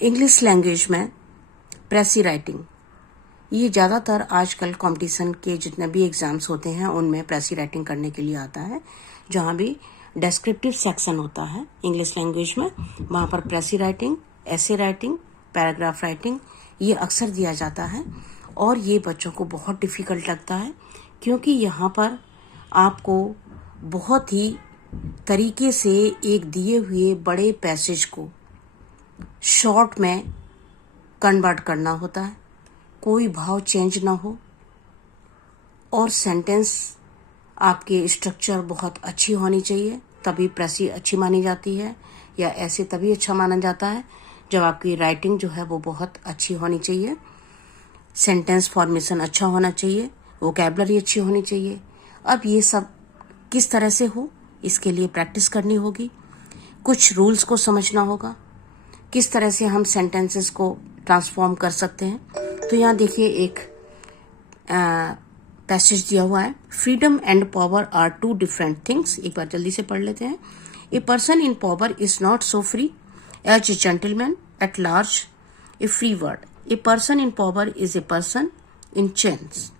English language में प्रेसी writing, ये ज़्यादातर आजकल कंपटीशन के जितने भी एग्ज़ाम्स होते हैं उनमें प्रेसी राइटिंग करने के लिए आता है। जहाँ भी डेस्क्रिप्टिव सेक्शन होता है इंग्लिश लैंग्वेज में, वहाँ पर प्रेसी writing, essay writing, paragraph writing ये अक्सर दिया जाता है। और ये बच्चों को बहुत डिफ़िकल्ट लगता है क्योंकि यहाँ पर आपको बहुत ही तरीके से एक दिए हुए बड़े पैसेज को शॉर्ट में कन्वर्ट करना होता है, कोई भाव चेंज ना हो और सेंटेंस आपके स्ट्रक्चर बहुत अच्छी होनी चाहिए, तभी प्रेसी अच्छी मानी जाती है, या ऐसे तभी अच्छा माना जाता है जब आपकी राइटिंग जो है वो बहुत अच्छी होनी चाहिए, सेंटेंस फॉर्मेशन अच्छा होना चाहिए, वोकैबुलरी अच्छी होनी चाहिए। अब ये सब किस तरह से हो, इसके लिए प्रैक्टिस करनी होगी, कुछ रूल्स को समझना होगा, किस तरह से हम सेंटेंसेस को ट्रांसफॉर्म कर सकते हैं। तो यहाँ देखिए एक पैसेज दिया हुआ है, freedom and power are two different things. एक बार जल्दी से पढ़ लेते हैं। A person in power is not so free as a gentleman at large, a free word. A person in power is a person in chains,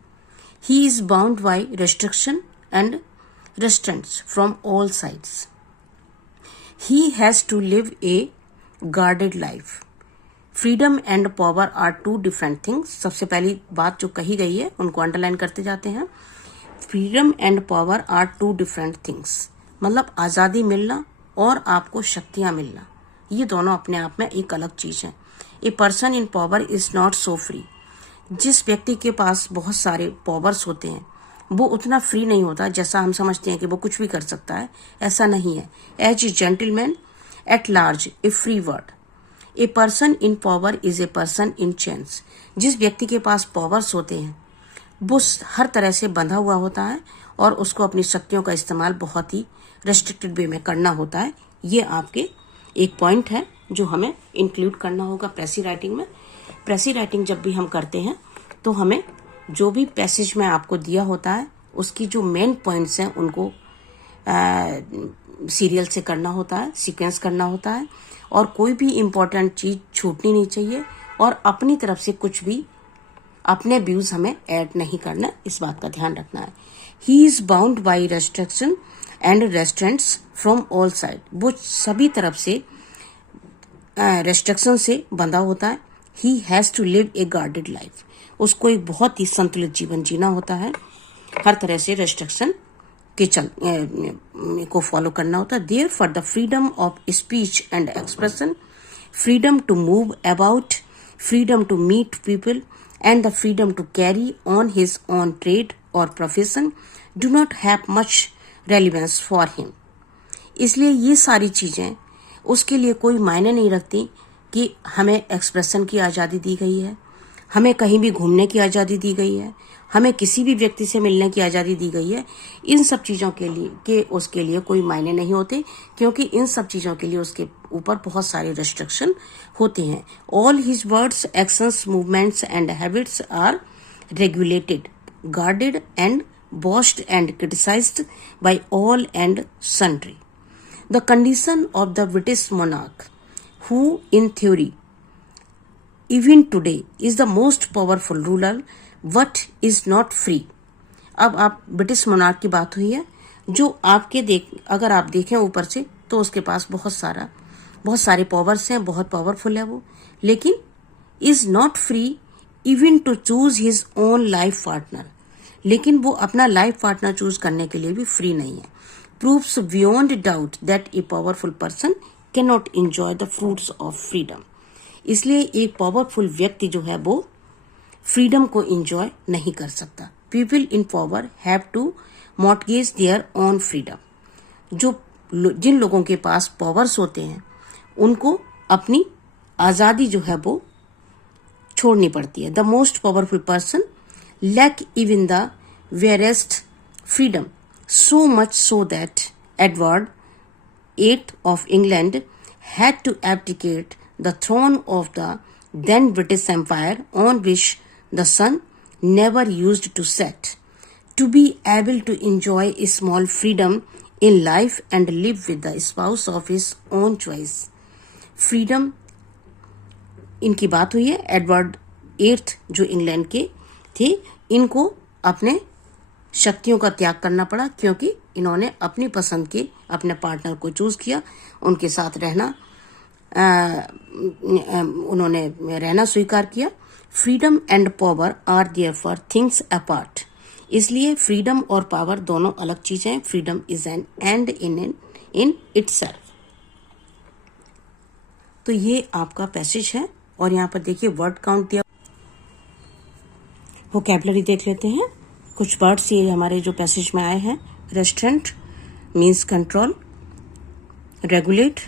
he is bound by restriction and restraints from all sides. He has to live a guarded life. Freedom and power are two different things. सबसे पहली बात जो कही गई है उनको underline करते जाते हैं। Freedom and power are two different things. मतलब आज़ादी मिलना और आपको शक्तियाँ मिलना, ये दोनों अपने आप में एक अलग चीज़ है। A person in power is not so free. जिस व्यक्ति के पास बहुत सारे पावर्स होते हैं वो उतना फ्री नहीं होता जैसा हम समझते हैं कि वो कुछ भी कर सकता है, ऐसा नहीं है। As a gentleman at large, a free word. A person in power is a person in chains. जिस व्यक्ति के पास पावर्स होते हैं वो हर तरह से बंधा हुआ होता है और उसको अपनी शक्तियों का इस्तेमाल बहुत ही रेस्ट्रिक्टेड वे में करना होता है। ये आपके एक पॉइंट है जो हमें इंक्लूड करना होगा प्रेसी राइटिंग में। प्रेसी राइटिंग जब भी हम करते हैं तो हमें जो भी पैसेज में आपको दिया होता है उसकी जो मेन पॉइंट्स हैं उनको सीरियल से करना होता है, सीक्वेंस करना होता है, और कोई भी इम्पोर्टेंट चीज़ छूटनी नहीं चाहिए और अपनी तरफ से कुछ भी अपने व्यूज़ हमें ऐड नहीं करना, इस बात का ध्यान रखना है। He is bound by restriction and restraints from all side. वो सभी तरफ से रेस्ट्रिक्शन से बंधा होता है। He has to live a guarded life. उसको एक बहुत ही संतुलित जीवन जीना होता है, हर तरह से रेस्ट्रिक्शन के को फॉलो करना होता है। Therefore the freedom of speech and expression, freedom to move about, freedom to meet people and the freedom to carry on his own trade और profession do not have much relevance for him. इसलिए ये सारी चीज़ें उसके लिए कोई मायने नहीं रखती कि हमें एक्सप्रेशन की आज़ादी दी गई है, हमें कहीं भी घूमने की आज़ादी दी गई है, हमें किसी भी व्यक्ति से मिलने की आज़ादी दी गई है। इन सब चीज़ों के लिए उसके लिए कोई मायने नहीं होते क्योंकि इन सब चीज़ों के लिए उसके ऊपर बहुत सारे रेस्ट्रिक्शन होते हैं। All his words, actions, movements and habits are regulated, guarded and watched and criticised by all and sundry. The condition of the British monarch, who in theory even today is the most powerful ruler, but is not free. अब आप British monarch की बात हुई है जो अगर आप देखें ऊपर से तो उसके पास बहुत सारे पावर्स हैं, बहुत पावरफुल है वो, लेकिन is not free even to choose his own life partner. लेकिन वो अपना लाइफ पार्टनर चूज करने के लिए भी फ्री नहीं है। proves beyond doubt that a powerful person cannot enjoy the fruits of freedom. इसलिए एक पावरफुल व्यक्ति जो है वो फ्रीडम को एंजॉय नहीं कर सकता। People in power have to mortgage their own freedom. जिन लोगों के पास पावर्स होते हैं उनको अपनी आज़ादी जो है वो छोड़नी पड़ती है। The most powerful person lack even the rarest freedom. So much so that Edward VIII of England had to abdicate the throne of the then British Empire on which the sun never used to set, to be able to enjoy a small freedom in life and live with the spouse of his own choice. Freedom इनकी बात हुई है। Edward eighth जो England के थे, इनको अपने शक्तियों का त्याग करना पड़ा क्योंकि इन्होंने अपनी पसंद के अपने पार्टनर को चूज किया, उनके साथ रहना उन्होंने रहना स्वीकार किया। Freedom and power are therefore things apart. इसलिए फ्रीडम और पावर दोनों अलग चीजें हैं। Freedom is an end in itself. तो ये आपका पैसेज है और यहाँ पर देखिए वर्ड काउंट दिया। वोकैबुलरी देख लेते हैं। कुछ वर्ड्स ये हमारे जो पैसेज में आए हैं। Restraint means control, regulate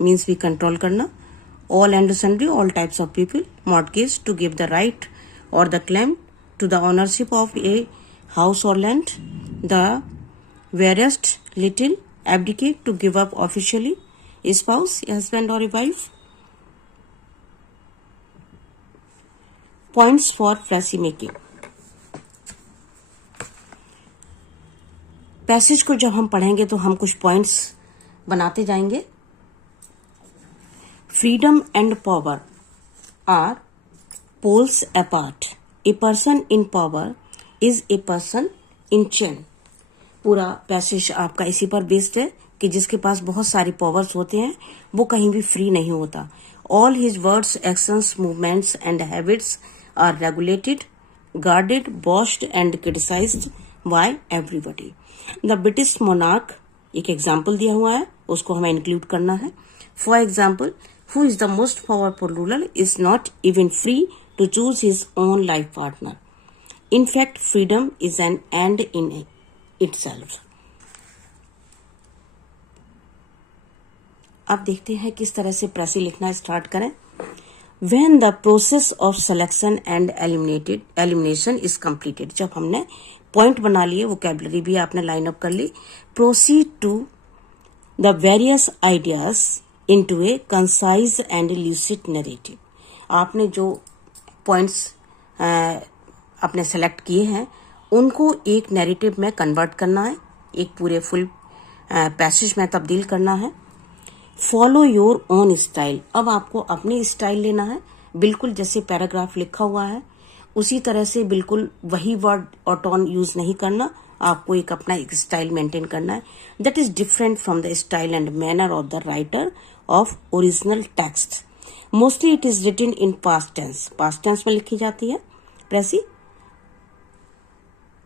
means भी कंट्रोल करना, all and sundry all types of people, mortgage to give the right और the claim to the ownership of a house और land, the veriest little, abdicate to give up officially, spouse husband और wife. Points for precis making. Passage को जब हम पढ़ेंगे तो हम कुछ पॉइंट्स बनाते जाएंगे। Freedom and power are poles apart. A person in power is a person in chain. पूरा पैसेज आपका इसी पर बेस्ड है कि जिसके पास बहुत सारी पावर्स होते हैं वो कहीं भी फ्री नहीं होता। All his words, actions, movements and habits are regulated, guarded, bossed and criticized by everybody. The British monarch, एक एग्जाम्पल दिया हुआ है, उसको हमें इंक्लूड करना है। For example, who is the most powerful ruler is not even free to choose his own life partner. In fact, freedom is an end in itself. अब देखते हैं किस तरह से प्रेसी लिखना स्टार्ट करें। When the process of selection and elimination is completed, जब हमने पॉइंट बना लिए, वोकैबुलरी भी आपने लाइन अप कर ली, proceed to the various ideas into a concise and lucid narrative. आपने जो पॉइंट्स अपने सेलेक्ट किए हैं उनको एक नैरेटिव में कन्वर्ट करना है, एक पूरे फुल पैसेज में तब्दील करना है। Follow your own style. अब आपको अपनी स्टाइल लेना है, बिल्कुल जैसे पैराग्राफ लिखा हुआ है उसी तरह से, बिल्कुल वही वर्ड और टोन यूज नहीं करना, आपको एक अपना एक स्टाइल मेंटेन करना है that is different from the style and manner of the writer of original text. Mostly it is written in past tense. Past tense में लिखी जाती है precis.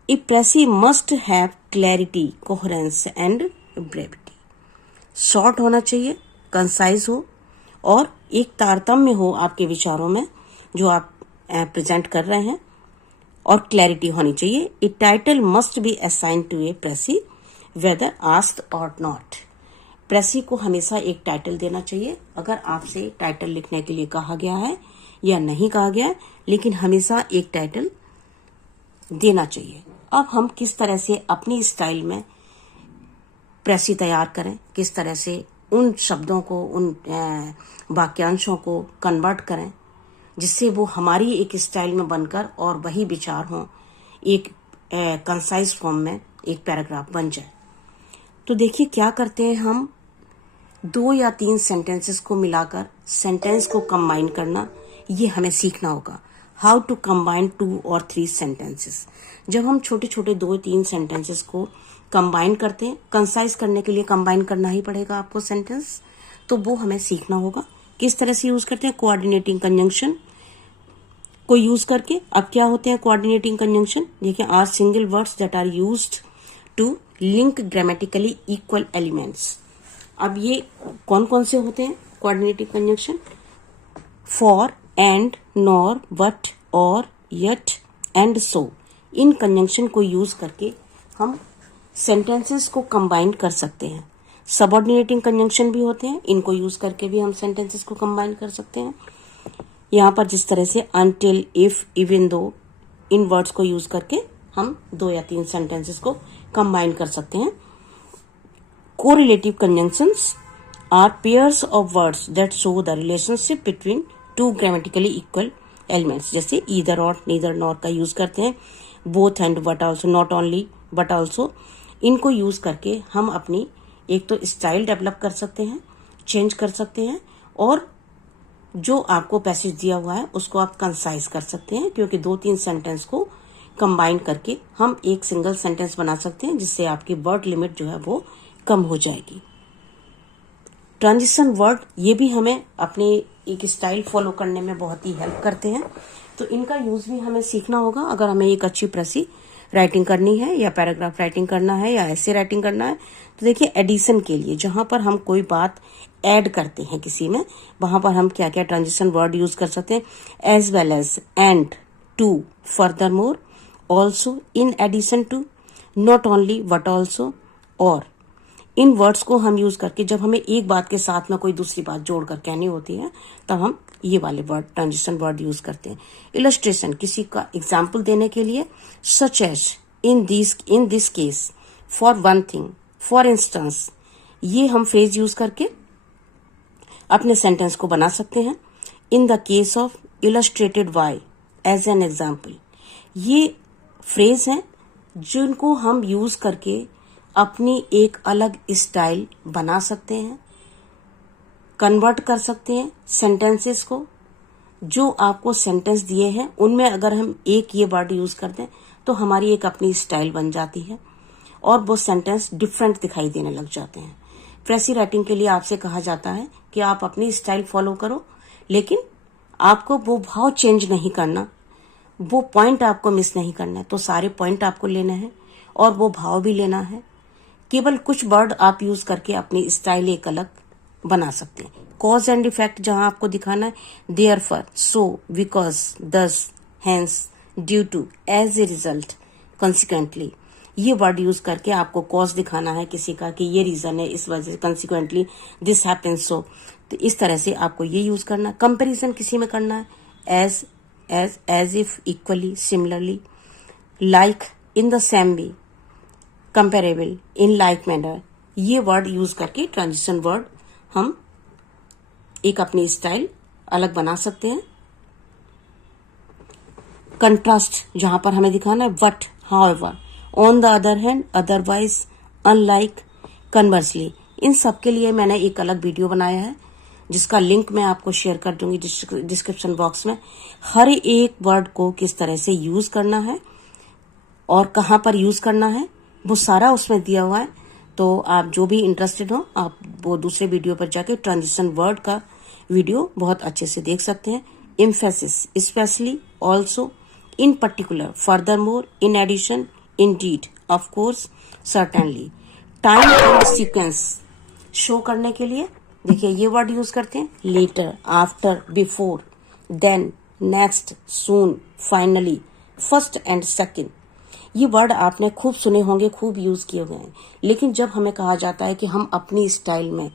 A precis must have clarity, coherence and brevity. Short होना चाहिए, concise हो और एक तारतम्य हो आपके विचारों में जो आप प्रेजेंट कर रहे हैं, और क्लैरिटी होनी चाहिए। A title must be assign to a precis whether asked और नॉट। प्रेसी को हमेशा एक टाइटल देना चाहिए, अगर आपसे टाइटल लिखने के लिए कहा गया है या नहीं कहा गया है, लेकिन हमेशा एक टाइटल देना चाहिए। अब हम किस तरह से अपनी स्टाइल में प्रेसी तैयार करें, किस तरह से उन शब्दों को, उन वाक्यांशों को कन्वर्ट करें जिससे वो हमारी एक स्टाइल में बनकर और वही विचार हों, एक कंसाइज फॉर्म में एक पैराग्राफ बन जाए। तो देखिए क्या करते हैं हम, 2 या 3 सेंटेंसेस को मिलाकर सेंटेंस को कंबाइन करना, ये हमें सीखना होगा। हाउ टू कंबाइन 2 और 3 सेंटेंसेस। जब हम छोटे छोटे 2-3 सेंटेंसेस को कंबाइन करते हैं, कंसाइज करने के लिए कंबाइन करना ही पड़ेगा आपको सेंटेंस, तो वो हमें सीखना होगा किस तरह से यूज करते हैं। कोऑर्डिनेटिंग कंजंक्शन को यूज करके, अब क्या होते हैं कोऑर्डिनेटिंग कंजंक्शन, देखिए, are single words that are used to link grammatically equal elements. अब ये कौन कौन से होते हैं coordinating conjunction? For, and, nor, but, or, yet and so. इन कंजंक्शन को यूज करके हम सेंटेंसेस को कंबाइन कर सकते हैं। सबऑर्डिनेटिंग कंजंक्शन भी होते हैं, इनको यूज करके भी हम सेंटेंसेस को कंबाइन कर सकते हैं। यहाँ पर जिस तरह से until, if, even though, in words को यूज करके हम 2 या 3 सेंटेंसेस को कंबाइन कर सकते हैं। Correlative conjunctions are pairs of words that show the relationship between 2 grammatically equal elements. जैसे ईदर और, नीदर, नॉर का यूज करते हैं, both and, but also, not only but also. इनको यूज करके हम अपनी एक तो स्टाइल डेवलप कर सकते हैं, चेंज कर सकते हैं, और जो आपको पैसेज दिया हुआ है उसको आप कंसाइज कर सकते हैं, क्योंकि 2-3 सेंटेंस को कंबाइन करके हम एक सिंगल सेंटेंस बना सकते हैं, जिससे आपकी वर्ड लिमिट जो है वो कम हो जाएगी। ट्रांजिशन वर्ड ये भी हमें अपनी एक स्टाइल फॉलो करने में बहुत ही हेल्प करते हैं, तो इनका यूज भी हमें सीखना होगा। अगर हमें एक अच्छी प्रेसी राइटिंग करनी है या पैराग्राफ राइटिंग करना है या ऐसे राइटिंग करना है, तो देखिए एडिशन के लिए जहां पर हम कोई बात ऐड करते हैं किसी में, वहां पर हम क्या क्या ट्रांजिशन वर्ड यूज कर सकते हैं, as well as, and, too, furthermore, also, in addition to, not only but also, और इन वर्ड्स को हम यूज करके जब हमें एक बात के साथ में कोई दूसरी बात जोड़कर कहनी होती है, तब हम ये वाले वर्ड ट्रांजिशन वर्ड यूज करते हैं। इलस्ट्रेशन, किसी का एग्जाम्पल देने के लिए, such as, in this case, for one thing, for instance, ये हम फ्रेज यूज करके अपने सेंटेंस को बना सकते हैं। In the case of, illustrated by, as an example, ये फ्रेज हैं जिनको हम यूज करके अपनी एक अलग स्टाइल बना सकते हैं, कन्वर्ट कर सकते हैं सेंटेंसेस को। जो आपको सेंटेंस दिए हैं उनमें अगर हम एक ये वर्ड यूज करते हैं तो हमारी एक अपनी स्टाइल बन जाती है और वो सेंटेंस डिफरेंट दिखाई देने लग जाते हैं। प्रेसी राइटिंग के लिए आपसे कहा जाता है कि आप अपनी स्टाइल फॉलो करो, लेकिन आपको वो भाव चेंज नहीं करना, वो पॉइंट आपको मिस नहीं करना है। तो सारे पॉइंट आपको लेने हैं और वो भाव भी लेना है। केवल कुछ वर्ड आप यूज करके अपनी स्टाइल एक अलग बना सकते हैं। कॉज एंड इफेक्ट जहां आपको दिखाना है, therefore, so, because, thus, hence, due to, as a result, consequently, ये वर्ड यूज करके आपको कॉज दिखाना है किसी का कि ये रीजन है, इस वजह से कंसिक्वेंटली दिस हैपेंस, सो, तो इस तरह से आपको ये यूज करना है। कंपेरिजन किसी में करना है, as if, equally, similarly, like, in the same way, comparable, in like manner, ये वर्ड यूज करके ट्रांजिशन वर्ड हम एक अपनी स्टाइल अलग बना सकते हैं। कंट्रास्ट जहां पर हमें दिखाना है, but, however, on the other hand, otherwise, unlike, conversely, इन सब के लिए मैंने एक अलग वीडियो बनाया है जिसका लिंक मैं आपको शेयर कर दूंगी डिस्क्रिप्शन बॉक्स में। हर एक वर्ड को किस तरह से यूज करना है और कहां पर यूज करना है वो सारा उसमें दिया हुआ है। तो आप जो भी इंटरेस्टेड हो आप वो दूसरे वीडियो पर जाके ट्रांजिशन वर्ड का वीडियो बहुत अच्छे से देख सकते हैं। Emphasis, especially, also, in particular, furthermore, in addition, indeed, of course, certainly, time and sequence show करने के लिए देखिए ये वर्ड यूज करते हैं, later, after, before, then, next, soon, finally, first and second. ये वर्ड आपने खूब सुने होंगे, खूब यूज किए हुए हैं, लेकिन जब हमें कहा जाता है कि हम अपनी स्टाइल में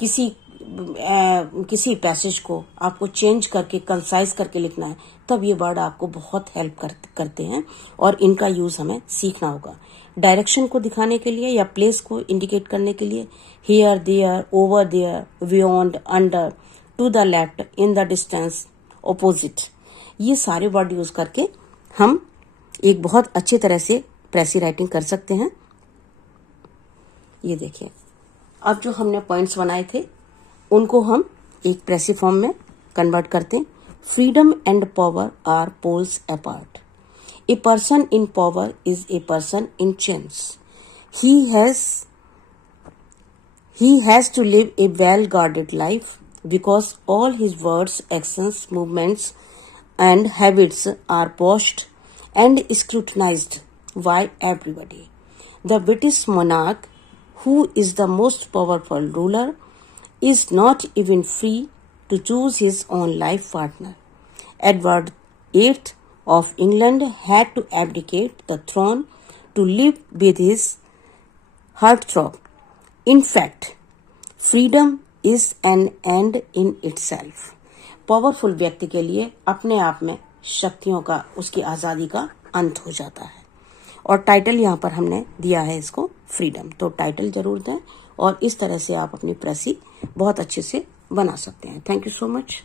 किसी पैसेज को आपको चेंज करके कंसाइज करके लिखना है, तब ये वर्ड आपको बहुत हेल्प करते हैं और इनका यूज हमें सीखना होगा। डायरेक्शन को दिखाने के लिए या प्लेस को इंडिकेट करने के लिए, here, there, over there, beyond, under, to the left, in the distance, opposite, ये सारे वर्ड यूज करके हम एक बहुत अच्छी तरह से प्रेसी राइटिंग कर सकते हैं। ये देखिए अब जो हमने पॉइंट्स बनाए थे उनको हम एक प्रेसी फॉर्म में कन्वर्ट करते हैं। Freedom and power are poles apart. A person in power is a person in change. He has to live a well-guarded life because all his words, actions, movements, and habits are watched and scrutinized by everybody. The British monarch, who is the most powerful ruler, is not even free to choose his own life partner. Edward VIII of England had to abdicate the throne to live with his heartthrob. In fact, freedom is an end in itself. Powerful व्यक्ति के लिए अपने आप में शक्तियों का, उसकी आजादी का अंत हो जाता है। और टाइटल यहाँ पर हमने दिया है इसको फ्रीडम, तो टाइटल जरूर दें और इस तरह से आप अपनी प्रेसी बहुत अच्छे से बना सकते हैं। Thank you so much.